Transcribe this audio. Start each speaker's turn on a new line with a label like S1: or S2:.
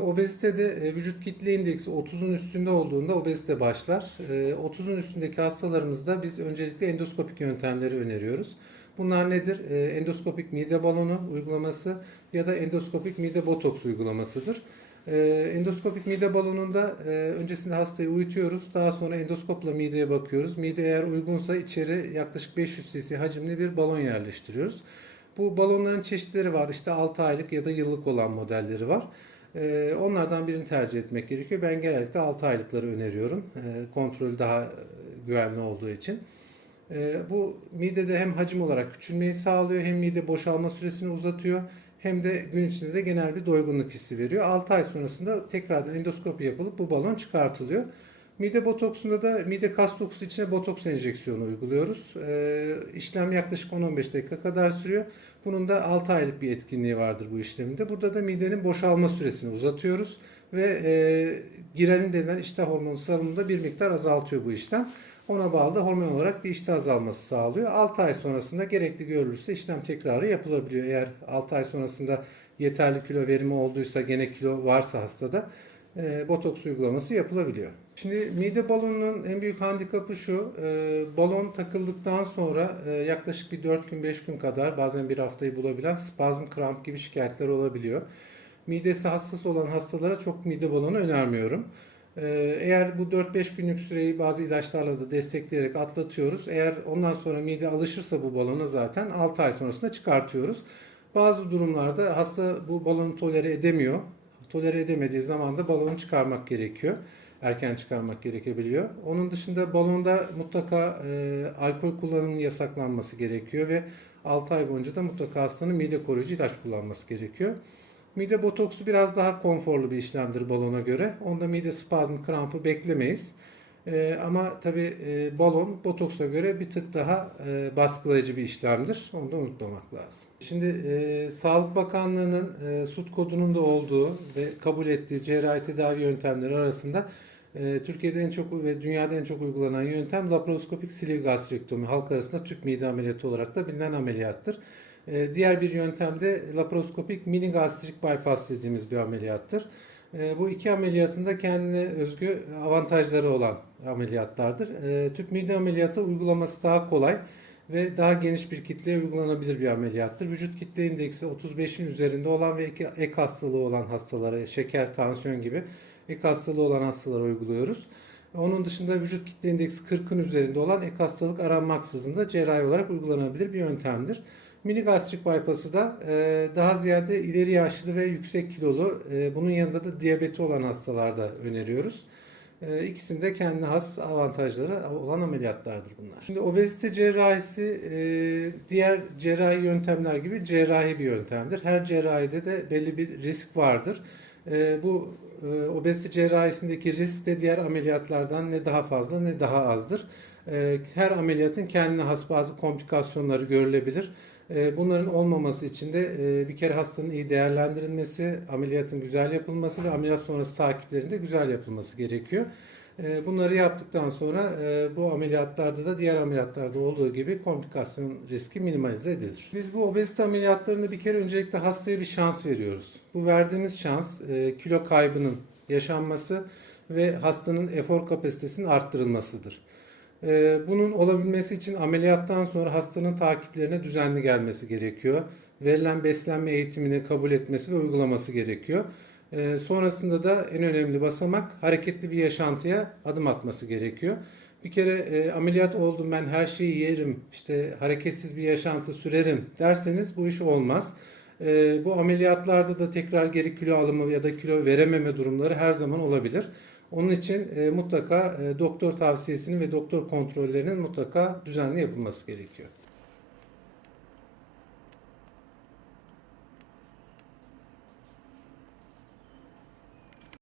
S1: Obezitede e, vücut kitle indeksi 30'un üstünde olduğunda obezite başlar. E, 30'un üstündeki hastalarımızda biz öncelikle endoskopik yöntemleri öneriyoruz. Bunlar nedir? E, endoskopik mide balonu uygulaması ya da endoskopik mide botoks uygulamasıdır. E, endoskopik mide balonunda e, öncesinde hastayı uyutuyoruz. Daha sonra endoskopla mideye bakıyoruz. Mide eğer uygunsa içeri yaklaşık 500 cc hacimli bir balon yerleştiriyoruz. Bu balonların çeşitleri var. İşte 6 aylık ya da yıllık olan modelleri var. Ee, Onlardan birini tercih etmek gerekiyor. Ben genellikle 6 aylıkları öneriyorum. Ee, Kontrolü daha e, güvenli olduğu için. Ee, Bu midede hem hacim olarak küçülmeyi sağlıyor, hem mide boşalma süresini uzatıyor, hem de gün içinde de genel bir doygunluk hissi veriyor. 6 ay sonrasında tekrardan endoskopi yapılıp bu balon çıkartılıyor. Mide botoksunda da mide kas dokusu içine botoks enjeksiyonu uyguluyoruz. Ee, işlem yaklaşık 10-15 dakika kadar sürüyor. Bunun da 6 aylık bir etkinliği vardır bu işleminde. Burada da midenin boşalma süresini uzatıyoruz ve e, girenin denilen iştah hormonu salımını da bir miktar azaltıyor bu işlem. Ona bağlı da hormon olarak bir iştah azalması sağlıyor. 6 ay sonrasında gerekli görülürse işlem tekrarı yapılabiliyor. Eğer 6 ay sonrasında yeterli kilo verimi olduysa, gene kilo varsa hastada e, botoks uygulaması yapılabiliyor. Şimdi mide balonunun en büyük handikapı şu, e, balon takıldıktan sonra e, yaklaşık bir 4 gün 5 gün kadar bazen bir haftayı bulabilen spazm, kramp gibi şikayetler olabiliyor. Midesi hassas olan hastalara çok mide balonu önermiyorum. Eğer bu 4-5 günlük süreyi bazı ilaçlarla da destekleyerek atlatıyoruz. Eğer ondan sonra mide alışırsa bu balona zaten 6 ay sonrasında çıkartıyoruz. Bazı durumlarda hasta bu balonu tolere edemiyor. Tolere edemediği zaman da balonu çıkarmak gerekiyor. Erken çıkarmak gerekebiliyor. Onun dışında balonda mutlaka e, alkol kullanımının yasaklanması gerekiyor ve 6 ay boyunca da mutlaka hastanın mide koruyucu ilaç kullanması gerekiyor. Mide botoksu biraz daha konforlu bir işlemdir balona göre. Onda mide spazmı, krampı beklemeyiz. Ee, ama tabi balon botoksa göre bir tık daha e, baskılayıcı bir işlemdir. Onu da unutmamak lazım. Şimdi e, Sağlık Bakanlığı'nın e, SUT kodunun da olduğu ve kabul ettiği cerrahi tedavi yöntemleri arasında e, Türkiye'de en çok ve dünyada en çok uygulanan yöntem laparoskopik sleeve gastrektomi. Halk arasında tüp mide ameliyatı olarak da bilinen ameliyattır. E, diğer bir yöntem de laparoskopik mini gastrik bypass dediğimiz bir ameliyattır. E, Bu iki ameliyatın da kendine özgü avantajları olan ameliyatlardır. E, Tüp mide ameliyatı uygulaması daha kolay ve daha geniş bir kitleye uygulanabilir bir ameliyattır. Vücut kitle indeksi 35'in üzerinde olan ve ek hastalığı olan hastalara, şeker, tansiyon gibi ek hastalığı olan hastalara uyguluyoruz. Onun dışında vücut kitle indeksi 40'ın üzerinde olan ek hastalık aranmaksızın da cerrahi olarak uygulanabilir bir yöntemdir. Mini gastrik bypass'ı da e, daha ziyade ileri yaşlı ve yüksek kilolu, e, bunun yanında da diyabeti olan hastalarda öneriyoruz. E, İkisinde kendine has avantajları olan ameliyatlardır bunlar. Şimdi obezite cerrahisi e, diğer cerrahi yöntemler gibi cerrahi bir yöntemdir. Her cerrahide de belli bir risk vardır. E, Bu e, obezite cerrahisindeki risk de diğer ameliyatlardan ne daha fazla ne daha azdır. E, Her ameliyatın kendine has bazı komplikasyonları görülebilir. E, Bunların olmaması için de e, bir kere hastanın iyi değerlendirilmesi, ameliyatın güzel yapılması ve ameliyat sonrası takiplerinde güzel yapılması gerekiyor. E, Bunları yaptıktan sonra e, bu ameliyatlarda da diğer ameliyatlarda olduğu gibi komplikasyon riski minimalize edilir. Biz bu obezite ameliyatlarında bir kere öncelikle hastaya bir şans veriyoruz. Bu verdiğimiz şans e, kilo kaybının yaşanması ve hastanın efor kapasitesinin arttırılmasıdır. Ee, Bunun olabilmesi için ameliyattan sonra hastanın takiplerine düzenli gelmesi gerekiyor. Verilen beslenme eğitimini kabul etmesi ve uygulaması gerekiyor. Ee, Sonrasında da en önemli basamak hareketli bir yaşantıya adım atması gerekiyor. Bir kere e, ameliyat oldum ben her şeyi yerim, işte hareketsiz bir yaşantı sürerim derseniz bu iş olmaz. Ee, Bu ameliyatlarda da tekrar geri kilo alımı ya da kilo verememe durumları her zaman olabilir. Onun için e, mutlaka e, doktor tavsiyesinin ve doktor kontrollerinin mutlaka düzenli yapılması gerekiyor.